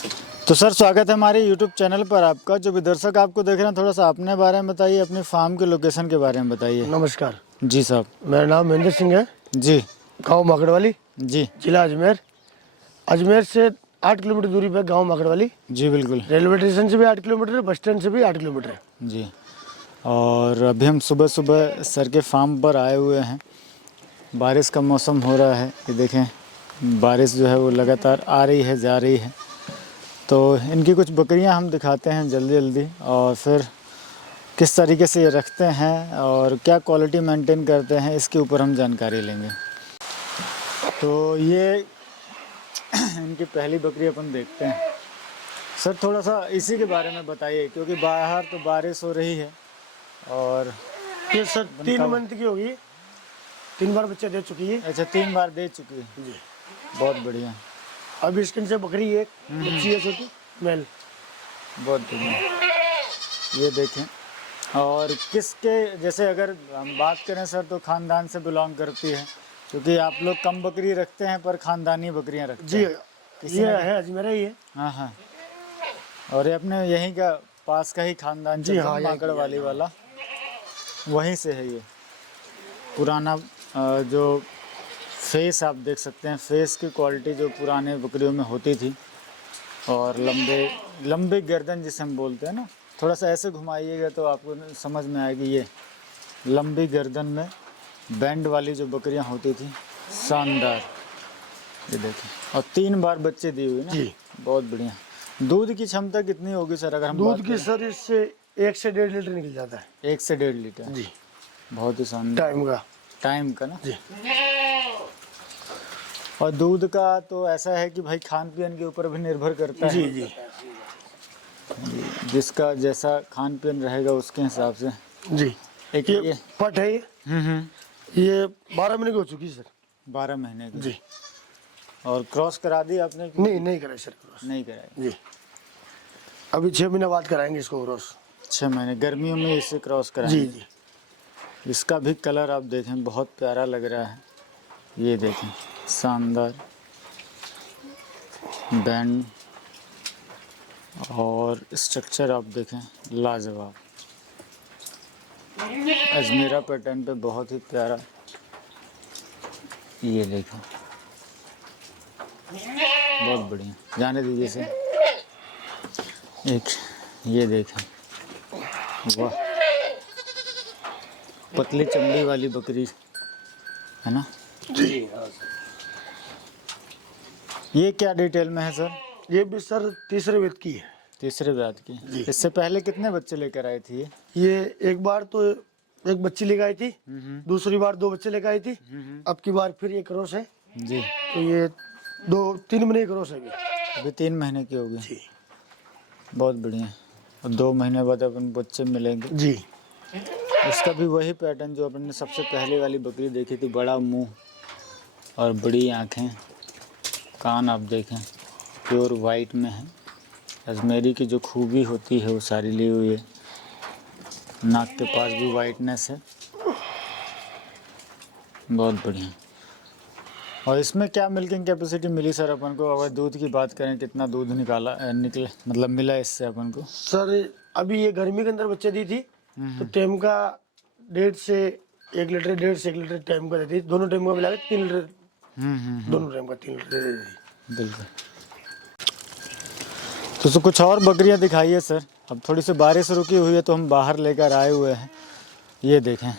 तो सर स्वागत है हमारे YouTube चैनल पर आपका। जो भी दर्शक आपको देख रहे हैं, थोड़ा सा अपने बारे में बताइए, अपनी फार्म के लोकेशन के बारे में बताइए। नमस्कार जी साहब। मेरा नाम महेंद्र सिंह है। जी गांव माकड़वाली, जी जिला अजमेर। अजमेर से 8 किलोमीटर दूरी पर गांव माकड़वाली। जी बिल्कुल रेलवे स्टेशन से भी 8 किलोमीटर, बस स्टैंड से भी 8 किलोमीटर है। जी। और अभी हम सुबह सुबह सर के फार्म पर आए हुए हैं। बारिश का मौसम हो रहा है, ये देखें बारिश जो है वो लगातार आ रही है जा रही है। तो इनकी कुछ बकरियां हम दिखाते हैं जल्दी जल्दी, और फिर किस तरीके से ये रखते हैं और क्या क्वालिटी मेंटेन करते हैं इसके ऊपर हम जानकारी लेंगे। तो ये इनकी पहली बकरी अपन देखते हैं। सर थोड़ा सा इसी के बारे में बताइए, क्योंकि बाहर तो बारिश हो रही है और ये सर 3 मंथ की होगी, 3 बार बच्चा दे चुकी है। अच्छा 3 बार दे चुकी है जी। बहुत बढ़िया। अब इसके से बकरी एक बच्ची है छोटी मेल। बहुत बढ़िया। ये देखें, और किसके जैसे अगर हम बात करें सर तो खानदान से बिलोंग करती है, क्योंकि आप लोग कम बकरी रखते हैं पर खानदानी बकरियां रखते जी हैं। ये है अजमेर ही है। हाँ हाँ। और ये अपने यहीं का पास का ही खानदान जी हाँ, माकड़ वाली वाला वहीं से है। ये पुराना जो फेस आप देख सकते हैं, फेस की क्वालिटी जो पुराने बकरियों में होती थी, और लंबे गर्दन जिसे हम बोलते हैं ना, थोड़ा सा ऐसे घुमाइएगा तो आपको समझ में आएगी। ये लंबी गर्दन में बैंड वाली जो बकरियां होती थी, शानदार। ये देखें, और 3 बार बच्चे दी हुई ना जी। बहुत बढ़िया। दूध की क्षमता कितनी होगी सर अगर हम दूध बात की सर इससे 1 से 1.5 लीटर निकल जाता है। 1 से 1.5 लीटर। जी। बहुत ही शानदार टाइम का ना जी। और दूध का तो ऐसा है कि भाई खान पीन के ऊपर भी निर्भर करता है। जी जी जिसका जैसा खान पीन रहेगा उसके हिसाब से। जी। एक ये पट है ये। ये 12 महीने की हो चुकी है सर। 12 महीने की। जी। और क्रॉस करा दी आपने कि नहीं कराई सर क्रॉस। नहीं कराई। जी। अभी 6 महीने बाद कराएंगे इसको क्रॉस। 6 महीने गर्मियों में इसे क्रॉस कराएंगे। जी जी। इसका भी कलर आप देखें बहुत प्यारा लग रहा है। ये देखें शानदार बैंड और स्ट्रक्चर आप देखें लाजवाब। अजमेरा पैटर्न पे बहुत ही प्यारा। ये देखें बहुत बढ़िया। जाने दीजिए इसे। एक ये देखें, वाह पतली चमड़ी वाली बकरी है ना। जी। ये क्या डिटेल में है सर? ये भी सर तीसरे वेद की है। तीसरे ब्यात की। इससे पहले कितने बच्चे लेकर आई थी ये एक बार तो एक बच्ची लेकर आई थी, दूसरी बार 2 बच्चे लेकर आई थी, अब की बार फिर ये क्रॉस है जी। तो ये 2-3 महीने क्रॉस है अभी 3 महीने की होगी जी। बहुत बढ़िया। और 2 महीने बाद अपन बच्चे मिलेंगे जी। इसका भी वही पैटर्न जो अपन ने सबसे पहले वाली बकरी देखी थी, बड़ा मुंह और बड़ी आँखें, कान आप देखें प्योर वाइट में है। अजमेरी की जो खूबी होती है वो सारी ली हुई है। नाक के पास भी वाइटनेस है बहुत बढ़िया। और इसमें क्या मिल्किंग कैपेसिटी मिली सर अपन को? अगर दूध की बात करें कितना दूध निकले मतलब मिला इससे अपन को? सर अभी ये गर्मी के अंदर बच्चे दी थी तो टाइम का 1.5 से 1 लीटर, 1.5 से 1 लीटर टाइम का देती, दोनों टाइम का मिला के 3 लीटर। दोनों टाइम का 3 लीटर दे दी। बिल्कुल। तो कुछ और बकरियां दिखाइए सर। अब थोड़ी सी बारिश रुकी हुई है तो हम बाहर लेकर आए हुए हैं। ये देखें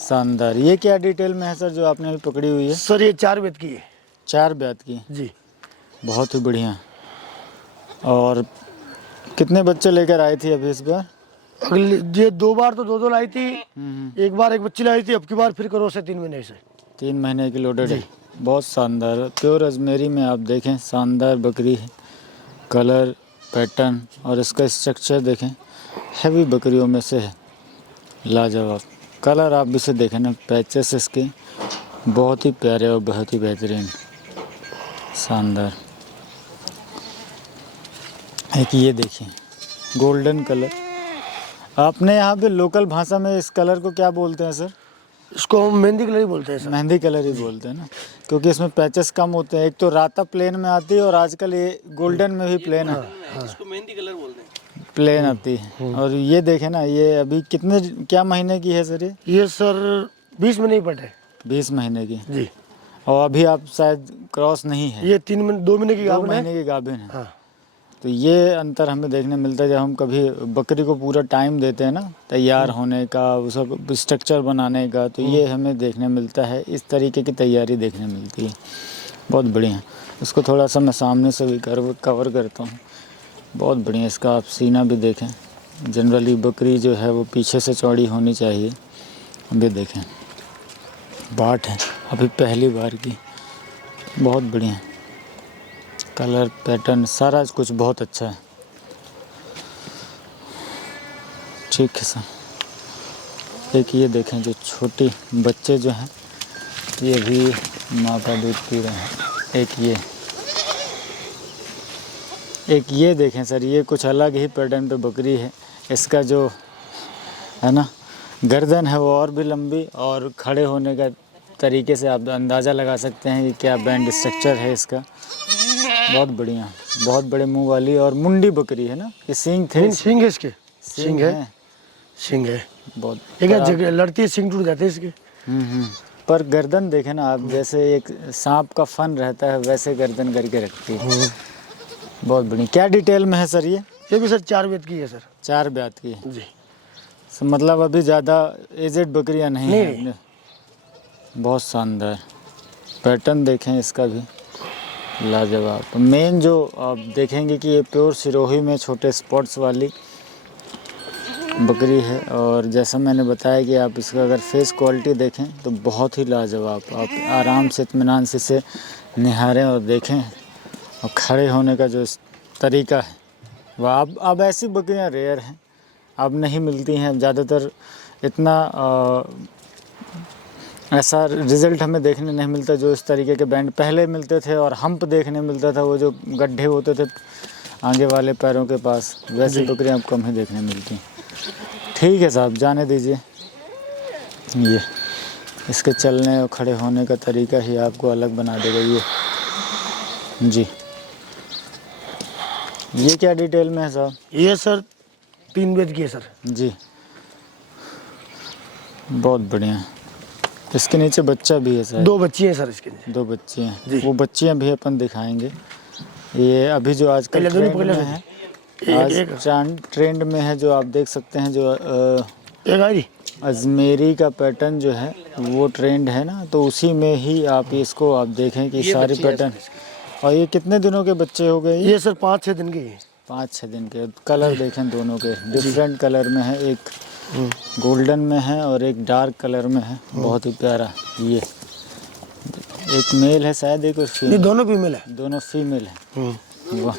शानदार। ये क्या डिटेल में है सर जो आपने अभी पकड़ी हुई है? सर ये 4 वेद की है। 4 ब्यात की जी। बहुत ही बढ़िया। और कितने बच्चे लेकर आई थी अभी इस बार? अगले ये 2 बार तो 2 लाई थी, एक बार एक बच्ची लाई थी, अब की बार फिर क्रॉस है 3 महीने से। 3 महीने की लोडेड है। बहुत शानदार प्योर अजमेरी में आप देखें शानदार बकरी है। कलर पैटर्न और इसका स्ट्रक्चर देखें, हैवी बकरियों में से है, लाजवाब। कलर आप इसे देखें ना, पैचेस इसके बहुत ही प्यारे और बहुत ही बेहतरीन शानदार। एक ये देखिए गोल्डन कलर। आपने यहाँ पे लोकल भाषा में इस कलर को क्या बोलते हैं सर? इसको हम मेहंदी कलर ही बोलते हैं सर। मेहंदी कलर ही बोलते हैं ना। क्योंकि इसमें पैचेस कम होते हैं। एक तो राता प्लेन में आती है और आजकल ये गोल्डन में भी प्लेन है, इसको मेहंदी कलर बोलते हैं। प्लेन आती है। और ये देखें ना, ये अभी कितने क्या महीने की है सर ये सर 20 में नहीं पटे 20 महीने की। जी। और अभी आप शायद क्रॉस नहीं है, ये 2 महीने की 2 गाभिन है। महीने की गाभिन है। हाँ। तो ये अंतर हमें देखने मिलता है। जब हम कभी बकरी को पूरा टाइम देते हैं ना तैयार होने का, उसका स्ट्रक्चर बनाने का, तो ये हमें देखने मिलता है। इस तरीके की तैयारी देखने मिलती है, बहुत बढ़िया। इसको थोड़ा सा मैं सामने से भी कवर करता हूँ, बहुत बढ़िया। इसका आप सीना भी देखें। जनरली बकरी जो है वो पीछे से चौड़ी होनी चाहिए। अभी देखें, बाट है अभी पहली बार की, बहुत बढ़िया। कलर पैटर्न सारा कुछ बहुत अच्छा है। ठीक है सर। एक ये देखें, जो छोटी बच्चे जो हैं ये भी माँ का दूध पी रहे हैं। एक ये देखें सर, ये कुछ अलग ही पैटर्न पे बकरी है। इसका जो है ना गर्दन है वो और भी लंबी, और खड़े होने का तरीके से आप अंदाज़ा लगा सकते हैं कि क्या बैंड स्ट्रक्चर है इसका। बहुत बढ़िया, बहुत बड़े मुंह वाली और मुंडी बकरी है ना। ये सींग थे, सिंग है इसके, सींग है, सिंग है। बहुत। एक जगह लड़ती है, सिंग टूट जाते हैं इसके। पर गर्दन देखे ना आप, जैसे एक सांप का फन रहता है वैसे गर्दन करके रखती है। बहुत बढ़िया। क्या डिटेल में है सर ये भी सर 4 वेद की है सर। 4 ब्यात की है। जी। मतलब अभी ज़्यादा एजेड बकरियां नहीं नहीं। है। बहुत शानदार पैटर्न देखें इसका भी, लाजवाब। मेन जो आप देखेंगे कि ये प्योर सिरोही में छोटे स्पॉट्स वाली बकरी है। और जैसा मैंने बताया कि आप इसका अगर फेस क्वालिटी देखें तो बहुत ही लाजवाब। आप आराम से इत्मीनान से इसे निहारें और देखें। और खड़े होने का जो तरीका है वह अब ऐसी बकरियां रेयर हैं, अब नहीं मिलती हैं। ज़्यादातर इतना ऐसा रिज़ल्ट हमें देखने नहीं मिलता जो इस तरीके के बैंड पहले मिलते थे। और हम्प देखने मिलता था, वो जो गड्ढे होते थे आगे वाले पैरों के पास, वैसी बकरियां अब कम ही देखने मिलती। ठीक है साहब, जाने दीजिए। ये इसके चलने और खड़े होने का तरीका ही आपको अलग बना देगा ये। जी, ये क्या डिटेल में है साहब? ये सर 3 वेद की है सर। जी, बहुत बढ़िया। इसके नीचे बच्चा भी है सर? 2 बच्ची हैं सर इसके नीचे। 2 बच्चे हैं। वो बच्चियां भी अपन दिखाएंगे। ये अभी जो आजकल ट्रेंड में है, ट्रेंड में है, जो आप देख सकते हैं, जो अजमेरी का पैटर्न जो है वो ट्रेंड है ना, तो उसी में ही आप इसको आप देखें कि सारे पैटर्न। और ये कितने दिनों के बच्चे हो गए? ये सर 5-6 दिन के हैं। 5-6 दिन के। कलर देखें दोनों के, डिफरेंट कलर में है। एक गोल्डन में है और एक डार्क कलर में है, बहुत ही प्यारा। ये एक मेल है शायद, एक और फीमेल। ये दोनों फीमेल है। दोनों फीमेल है। वाह,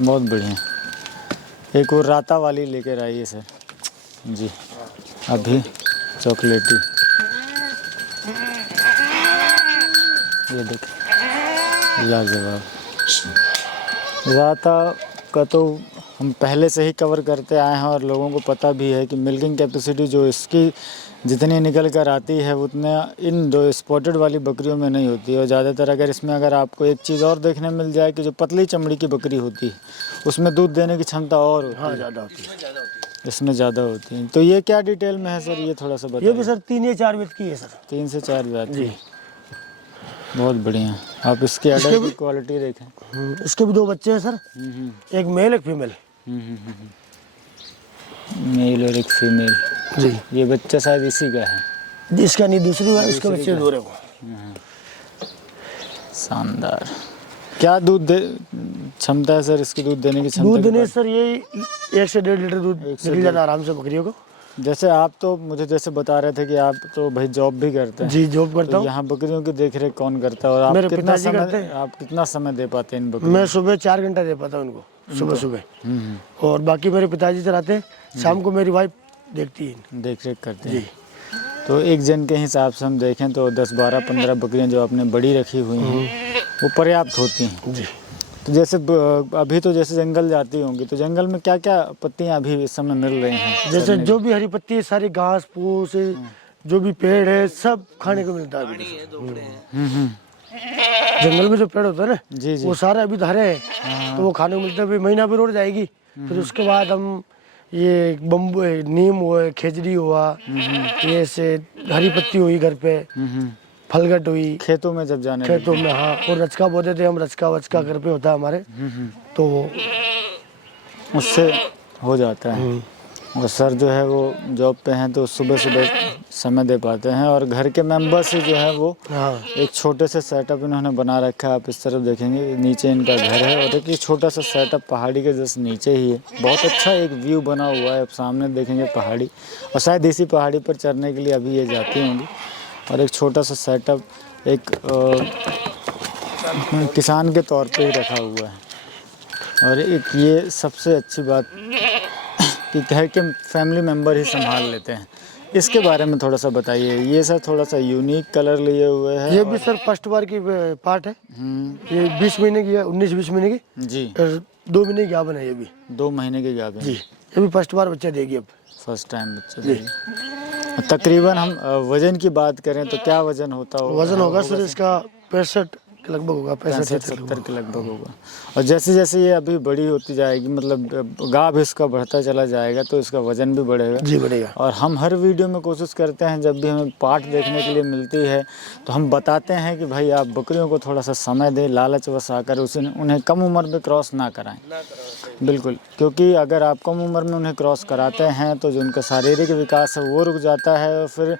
बहुत बढ़िया। एक और राता वाली लेकर आई है सर जी, अभी चॉकलेटी। ये देखिए, लाजवाब। राता का तो हम पहले से ही कवर करते आए हैं और लोगों को पता भी है कि मिल्किंग कैपेसिटी जो इसकी जितनी निकल कर आती है उतना इन दो स्पॉटेड वाली बकरियों में नहीं होती है। और ज़्यादातर अगर आपको एक चीज़ और देखने मिल जाए कि जो पतली चमड़ी की बकरी होती है उसमें दूध देने की क्षमता और होती है, ज़्यादा होती है, इसमें ज़्यादा होती है। तो ये क्या डिटेल में है सर, ये थोड़ा सा बताइए। ये भी सर 3 या 4 वेद की है सर। 3 से 4 ब्यात की, बहुत बढ़िया। आप इसके अडर की क्वालिटी देखें। इसके भी 2 बच्चे हैं सर, एक मेल एक फीमेल। मेल और एक फीमेल जी। ये बच्चा शायद इसी का है। इसका नहीं, दूसरी है, इसके बच्चे दूर है वो। शानदार। क्या दूध क्षमता है सर इसकी, दूध देने की क्षमता? दूध देने सर ये 1 से 1.5 लीटर दूध निकल जाता है आराम से बकरियों को। जैसे आप तो मुझे जैसे बता रहे थे कि आप तो भाई जॉब भी करते हैं। जी, जॉब करता हूँ। यहाँ बकरियों की देखरेख कौन करता है और आप मेरे कितना पिताजी करते समय, हैं। आप कितना समय दे पाते हैं इन बकरियों? मैं सुबह 4 घंटा दे पाता हूँ उनको, सुबह। और बाकी मेरे पिताजी चलाते हैं, शाम को मेरी वाइफ देखती है, देखरेख करते हैं। तो एक जन के हिसाब से हम देखें तो 10, 12, 15 बकरियां जो आपने बड़ी रखी हुई हैं वो पर्याप्त होती हैं जी। तो जैसे अभी तो जैसे जंगल जाती होंगी तो जंगल में क्या क्या पत्तियां अभी इस समय मिल रही हैं? जैसे जो भी हरी पत्ती है, सारी घास फूस, जो भी पेड़ है सब खाने को मिलता है अभी ये दोपड़े हैं तो। जंगल में जो पेड़ होता है ना जी जी। वो सारे अभी धरे हैं तो वो खाने को मिलता है। अभी महीना भी रोड जाएगी फिर उसके बाद हम ये बम्बू नीम हुआ, खेजड़ी हुआ, ये से हरी पत्ती हुई घर पे, फलगट हुई खेतों में जब जाने खेतों में। हाँ, और रचका बोते थे हम, रचका वचका घर पे होता है हमारे तो उससे हो जाता है। और सर जो है वो जॉब पे हैं तो सुबह सुबह समय दे पाते हैं और घर के मेंबर्स ही जो है वो हाँ एक छोटे से सेटअप इन्होंने बना रखा है। आप इस तरफ देखेंगे नीचे इनका घर है और एक छोटा सा सेटअप पहाड़ी के जस्ट नीचे ही है। बहुत अच्छा एक व्यू बना हुआ है। आप सामने देखेंगे पहाड़ी और शायद इसी पहाड़ी पर चढ़ने के लिए अभी ये जाती होंगी। और एक छोटा सा सेटअप एक किसान के तौर पे ही रखा हुआ है। और एक ये सबसे अच्छी बात कि घर के फैमिली मेम्बर ही संभाल लेते हैं। इसके बारे में थोड़ा सा बताइए। ये सर थोड़ा सा यूनिक कलर लिए हुए है। ये भी सर फर्स्ट बार की पार्ट है। ये 20 महीने की है, 19-20 महीने की जी। और 2 महीने की गाभन है ये भी। 2 महीने के गाभिन। जी, ये भी फर्स्ट बार बच्चा देगी अब। फर्स्ट टाइम बच्चा देगी। तकरीबन हम वजन की बात करें तो क्या वजन होता होगा? वजन होगा सर इसका 65 के लगभग होगा, 65-70 के लगभग होगा। और जैसे जैसे ये अभी बड़ी होती जाएगी मतलब गाभ इसका बढ़ता चला जाएगा तो इसका वजन भी बढ़ेगा। जी बढ़ेगा। और हम हर वीडियो में कोशिश करते हैं जब भी हमें पाठ देखने के लिए मिलती है तो हम बताते हैं कि भाई आप बकरियों को थोड़ा सा समय दें, लालच वश आकर उन्हें कम उम्र में क्रॉस ना कराएं। बिल्कुल, क्योंकि अगर आप कम उम्र में उन्हें क्रॉस कराते हैं तो जो उनका शारीरिक विकास है वो रुक जाता है और फिर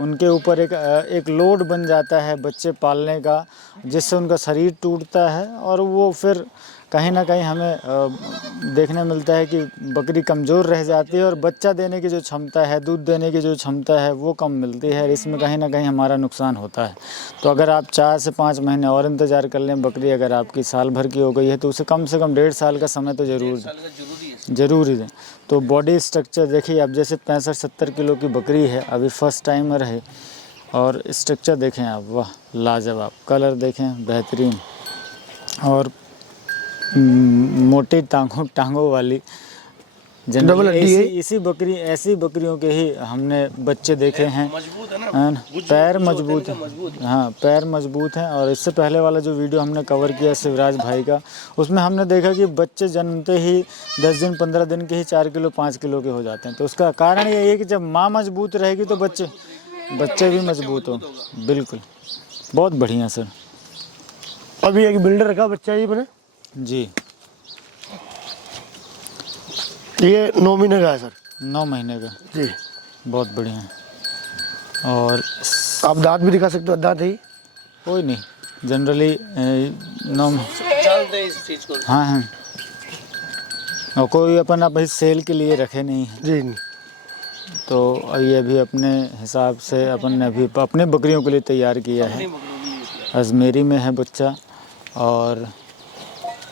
उनके ऊपर एक लोड बन जाता है बच्चे पालने का, जिससे उनका शरीर टूटता है और वो फिर कहीं ना कहीं हमें देखने मिलता है कि बकरी कमज़ोर रह जाती है और बच्चा देने की जो क्षमता है, दूध देने की जो क्षमता है वो कम मिलती है। इसमें कहीं ना कहीं हमारा नुकसान होता है। तो अगर आप 4 से 5 महीने और इंतज़ार कर लें, बकरी अगर आपकी साल भर की हो गई है तो उसे कम से कम 1.5 साल का समय तो ज़रूर ही दें। तो बॉडी स्ट्रक्चर देखिए, अब जैसे 65-70 किलो की बकरी है, अभी फर्स्ट टाइमर है और स्ट्रक्चर देखें आप, वाह लाजवाब। कलर देखें बेहतरीन और मोटी टांगों वाली डबल हड्डी है। ऐसी बकरियों के ही हमने बच्चे देखे हैं। मजबूत है है ना? पैर मजबूत हैं। हाँ, पैर मजबूत हैं। और इससे पहले वाला जो वीडियो हमने कवर किया शिवराज भाई का, उसमें हमने देखा कि बच्चे जन्मते ही 10 दिन 15 दिन के ही 4 किलो 5 किलो के हो जाते हैं। तो उसका कारण ये है कि जब माँ मजबूत रहेगी तो बच्चे भी मजबूत हो। बिल्कुल, बहुत बढ़िया सर। अभी एक बिल्डर का बच्चा ही बने जी। ये 9 महीने का है सर। 9 महीने का जी, बहुत बढ़िया। और आप दांत भी दिखा सकते हो, दांत है ही। कोई नहीं, जनरली 9 जानते हैं इस चीज को। हाँ। और कोई अपन अभी सेल के लिए रखे नहीं है। जी नहीं। तो ये अभी अपने हिसाब से अपन ने अभी अपने बकरियों के लिए तैयार किया है। अजमेरी में है बच्चा। और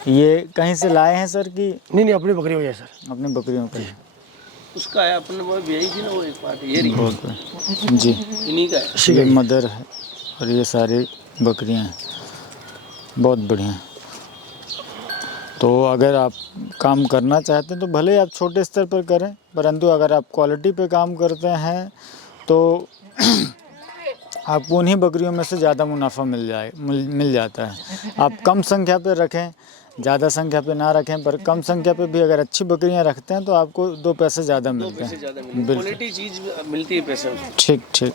ये कहीं से लाए हैं सर कि? नहीं, अपनी बकरी हो जाए सर। अपने बकरियों के उसका है अपने वो भेजी थी ना वो एक पार्ट ये रही बहुत जी। इन्हीं का है। ये मदर है और ये सारी बकरियां हैं, बहुत बढ़िया। तो अगर आप काम करना चाहते हैं तो भले आप छोटे स्तर पर करें, परंतु अगर आप क्वालिटी पे काम करते हैं तो आपको उन्हीं बकरियों में से ज़्यादा मुनाफा मिल जाता है। आप कम संख्या पे रखें, ज़्यादा संख्या पे ना रखें, पर कम संख्या पे भी अगर अच्छी बकरियां रखते हैं तो आपको 2 पैसे ज़्यादा मिलते हैं। क्वालिटी चीज मिलती है पैसे। ठीक।